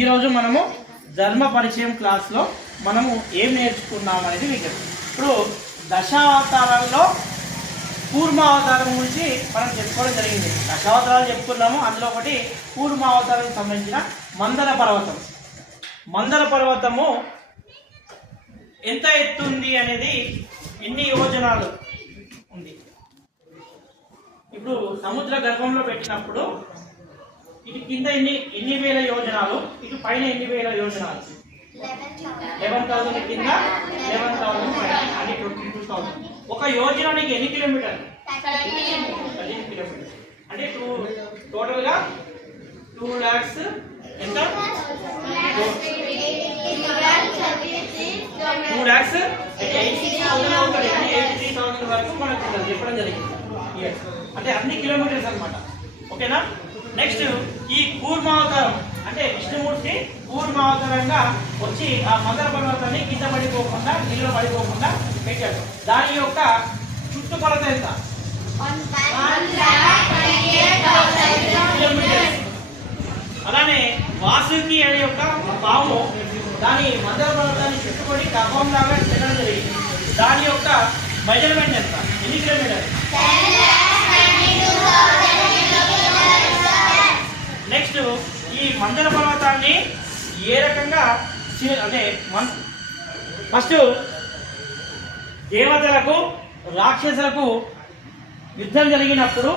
ఈరోజు మనము ధర్మ పరిచయం క్లాస్లో మనము ఏం నేర్చుకున్నాం అనేది మీకు ఇప్పుడు దశావతారాల్లో కూర్మావతారం గురించి మనం చెప్పుకోవడం జరిగింది. దశావతారాలు చెప్పుకున్నాము. అందులో ఒకటి కూర్మావతారానికి సంబంధించిన మందర పర్వతం. మందర పర్వతము ఎంత ఎత్తుంది అనేది ఎన్ని యోజనాలు ఉంది. ఇప్పుడు సముద్ర గర్భంలో పెట్టినప్పుడు ఇటు కింద ఎన్ని వేల యోజనాలు, ఇటు పైన ఎన్ని వేల యోజనాలు? 11,000 కింద, 11,000 పైన, అది 22,000. ఒక యోజనానికి ఎన్ని కిలోమీటర్లు? 13 కిలోమీటర్లు. అంటే టోటల్గా 2 lakhs ఎంత? 2 lakhs 86,000 అవుతుంది. 83,000 వరకు మనకు చెప్పడం జరిగింది. అంటే అన్ని కిలోమీటర్స్ అనమాట. ఓకేనా? నెక్స్ట్ ఈ కూర్మావతారం అంటే విష్ణుమూర్తి కూర్మావతారంగా వచ్చి ఆ మందర పర్వతాన్ని కింద పడిపోకుండా నీళ్ళు పడిపోకుండా పెట్టాడు. దాని యొక్క చుట్టుకొలత ఎంత? 1,28,000 అలానే వాసుకి అనే యొక్క పాము దాని మందర పర్వతాన్ని చుట్టుకొని కవ్వం లాగా తినడం జరిగింది. దాని యొక్క మెజర్మెంట్ ఎంత? ఎన్ని కిలోమీటర్లు? నెక్స్ట్ ఈ మందర పర్వతాన్ని ఏ రకంగా అంటే ఫస్ట్ దేవతలకు రాక్షసులకు యుద్ధం జరిగినప్పుడు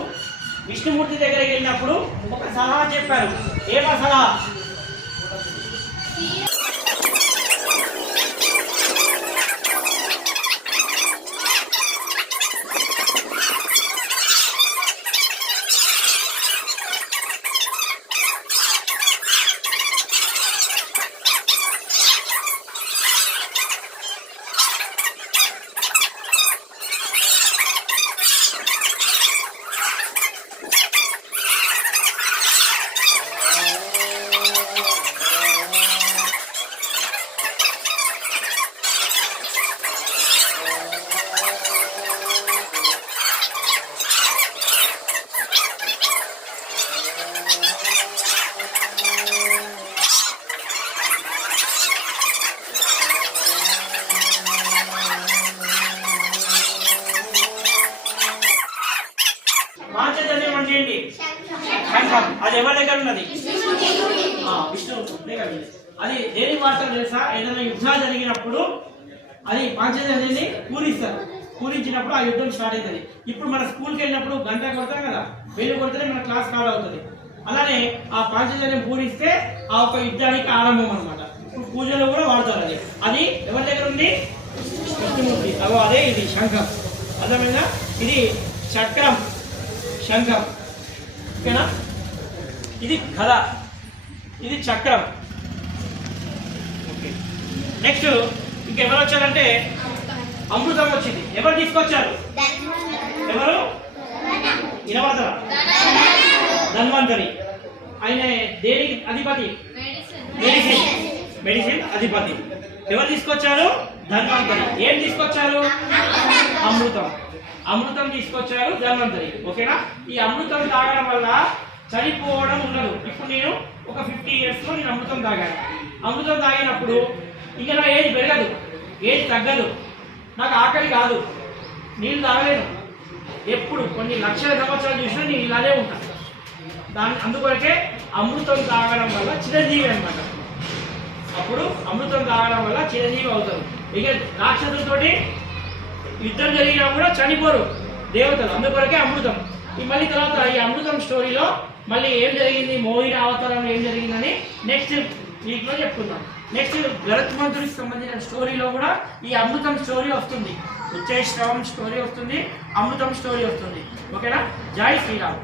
విష్ణుమూర్తి దగ్గరికి వెళ్ళినప్పుడు ఒక సలహా చెప్పారు. ఏమో సలహా? అది ఎవరి దగ్గర ఉన్నది? విష్ణు. అది దేని వార్తలు తెలుసా? ఏదైనా యుద్ధాలు జరిగినప్పుడు అది పాంచజన్యాన్ని పూరిస్తారు. పూరించినప్పుడు ఆ యుద్ధం స్టార్ట్ అవుతుంది. ఇప్పుడు మన స్కూల్కి వెళ్ళినప్పుడు గంట కొడతాం కదా, వేలు కొడితేనే మన క్లాస్ స్టార్ట్ అవుతుంది. అలానే ఆ పాంచజన్యం పూరిస్తే ఆ ఒక యుద్ధానికి ఆరంభం అనమాట. ఇప్పుడు పూజలో కూడా వాడతారు. అది ఎవరి దగ్గర ఉంది? విష్ణుమూర్తి. అదే ఇది శంఖం. అర్థమైందా? ఇది చక్రం, శంఖం. ఓకేనా? ఇది గద, ఇది చక్రం. ఓకే. నెక్స్ట్ ఇంకెవరు వచ్చారంటే అమృతం వచ్చింది. ఎవరు తీసుకొచ్చారు? ఎవరు? వినపడతారా? ధన్వంతరి. ఆయన దేనికి అధిపతి? మెడిసిన్ అధిపతి. ఎవరు తీసుకొచ్చారు? ధన్వంతరి. ఏం తీసుకొచ్చారు? అమృతం తీసుకొచ్చారు ధన్వంతరి. ఓకేనా? ఈ అమృతం తాగడం వల్ల చనిపోవడం ఉండదు. ఇప్పుడు నేను ఒక 50 years లో నేను అమృతం తాగాను. అమృతం తాగినప్పుడు ఇంకా నా ఏజ్ పెరగదు, ఏజ్ తగ్గదు, నాకు ఆకలి కాదు, నీళ్ళు తాగలేను. ఎప్పుడు కొన్ని లక్షల సంవత్సరాలు చూసినా నేను ఇలానే ఉంటాను. అందుకొరకే అమృతం తాగడం వల్ల చిరంజీవి అనమాట. అప్పుడు అమృతం తాగడం వల్ల చిరంజీవి అవుతారు. ఇక రాక్షసులతోటి యుద్ధం జరిగినా కూడా చనిపోరు దేవతలు. అందుకొరకే అమృతం. మళ్ళీ తర్వాత ఈ అమృతం స్టోరీలో మళ్ళీ ఏం జరిగింది, మోహిని అవతారంలో ఏం జరిగిందని నెక్స్ట్ వీక్లో చెప్పుకుందాం. నెక్స్ట్ గరుత్మంతుడికి సంబంధించిన స్టోరీలో కూడా ఈ అమృతం స్టోరీ వస్తుంది. ఉచ్చైశ్రవం స్టోరీ వస్తుంది, అమృతం స్టోరీ వస్తుంది. ఓకేనా? జై శ్రీరామ్.